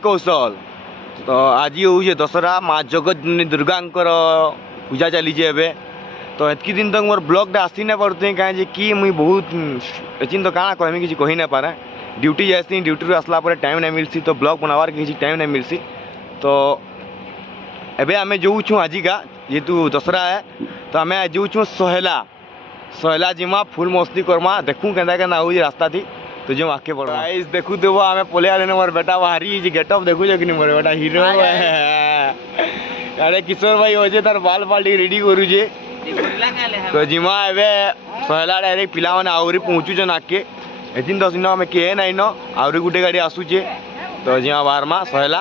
कौशल तो आज हूँ दशहरा माँ जगत दुर्गा पूजा चली तो एतकी दिन तक मोर ब्लॉगटा आसी ना पारे कहीं कि मुई बहुत एचिन तो काଣା कहमी किसी कही ना पारे ड्यूटी जासी ड्यूटी आसला पर टाइम नहीं मिलसी तो ब्लॉग बनावार किसी टाइम नहीं मिलसी तो एबे आम जाऊँ आजिका जेहेतु दशहरा है तो आम जाऊँ सहला जिमा फुल मस्ती करमा देखूँ के रास्ता थी तो जो आके पड़ो गाइस देखू देव आम पले आने मोर बेटा बाहरी गेटअप देखू कि मोर बेटा हीरो अरे किशोर भाई हो तार बाल बाल रेडी करूचे तो जिमा एबे सहला डायरेक्ट पिला मैंने आहरी पहुँचुन आके एथिन 10 दिन आम किए नाइन न आहरी गोटे गाड़ी आसूचे तो जिमा बाहरमा सहला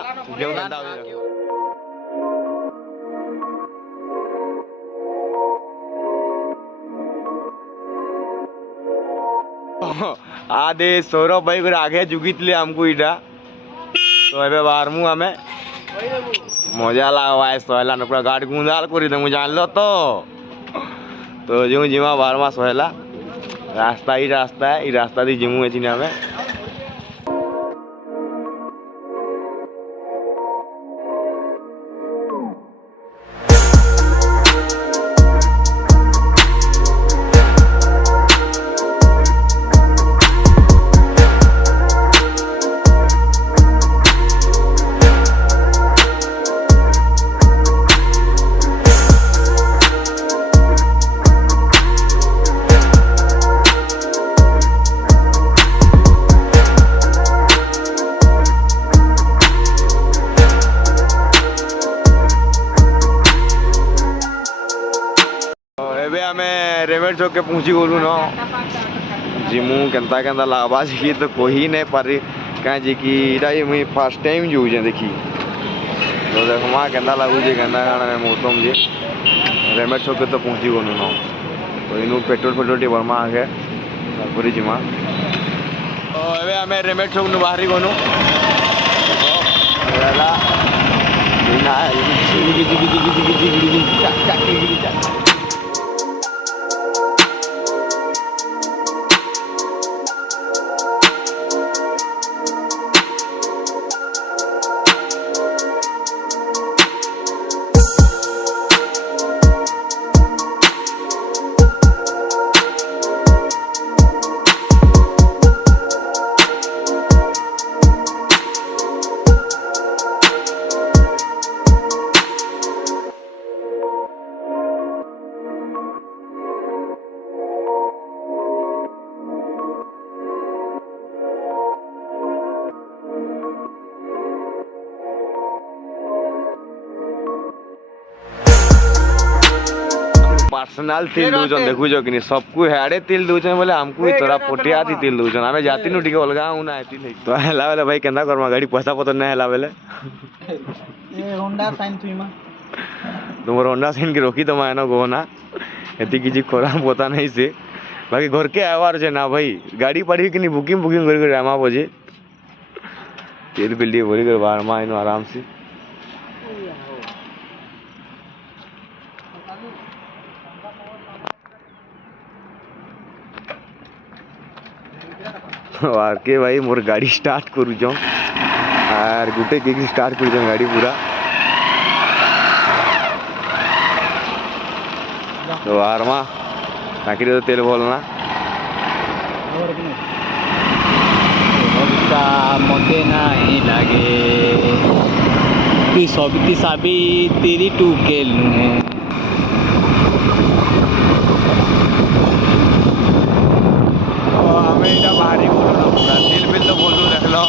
आदे सौरभ भाई को आगे जुगितले हमको इटा तो एबे बाहरमु आमे मजा लगा सहला न पूरा घाट गुंदाल कर दे जान लो तो जो जिमा बाहरमा सहला रास्ता ही रास्ता है रास्ता दी जिमु एथि आमे रेमेड चौक के पहुँची गलु न जिमु केन्ता केन्ता लागबा जी तो कही नहीं पारे कहीं कि ये मुई फर्स्ट टाइम जाऊे देखी तो देखमा केन्ता लगुचे केन्ता काଣା मौसम जे रेमेड चौक के तो पहुँची गलु न तो इनू पेट्रोल टी बरमा आगे तापर जिमा तो एबे आम रेमेड चौक नु बाहरी गनु पर्सनल तिल दूजन देखु जो कि सबको हेडे तिल दूजन बोले हमको तोरा पोटिया थी तिल दूजन हमें जाती नु टिके अलगा हूं ना तिल तो हला वाला भाई केंदा करमा गाड़ी पैसा पतर नहीं हला वाले ए होंडा साइन थुईमा तुमर होंडा साइन के रोकी तो मैं न गोना एती किछि खोरा पता नहीं से बाकी घर के आवार छे ना भाई गाड़ी पड़ी कि नहीं बुकिंग कर रामा बजे तेल बिल्डी भरी कर बाहर मा इनो आराम से और के भाई मोर गाड़ी स्टार्ट करू जाऊँ और गुटे के स्टार्ट कर गाड़ी पूरा तो आरमा ताकि तो तेल बोलना मते नहीं लगे तू सबती साबी तेरी टू के बाहरी बोलो पूरा दिल बिल तो बोलू देख लो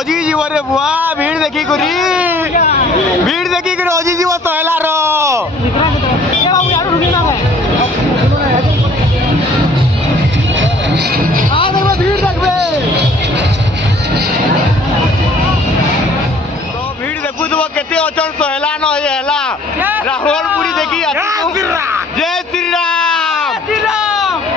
हजी जीव रे बुआ भीड़ देखी करी हजी जीव सहला रो तो भीड़ देखु तो केते अचन सहला न हेला राहुल पूरी देखी जय श्री राम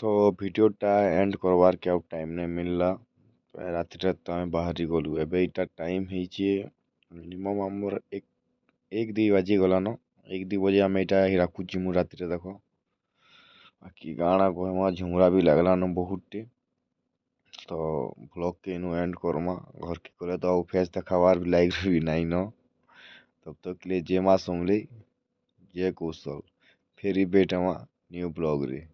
तो भिडियोटा एंड करवार के टाइम नहीं मिलला राति तो आम बाहरी गलु एटा टाइम मिनिमम आमर एक दी बाजी गलान एक दी बजे आम यहाँ ही राखुची मु राति देख बाकी गाना कहमा झुमरा भी लगलान बहुत तो ब्लॉग के इनू एंड करमा घर के करे तो फेस देखावार भी लाइक भी नहीं न तब तक के लिए जय माँ समली जय कौशल फेरी बेटमा न्यू ब्लॉग रे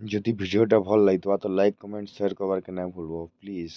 जदि भिडियोटा भल लगी तो लाइक कमेंट शेयर करवार के नहीं भूलबो प्लीज।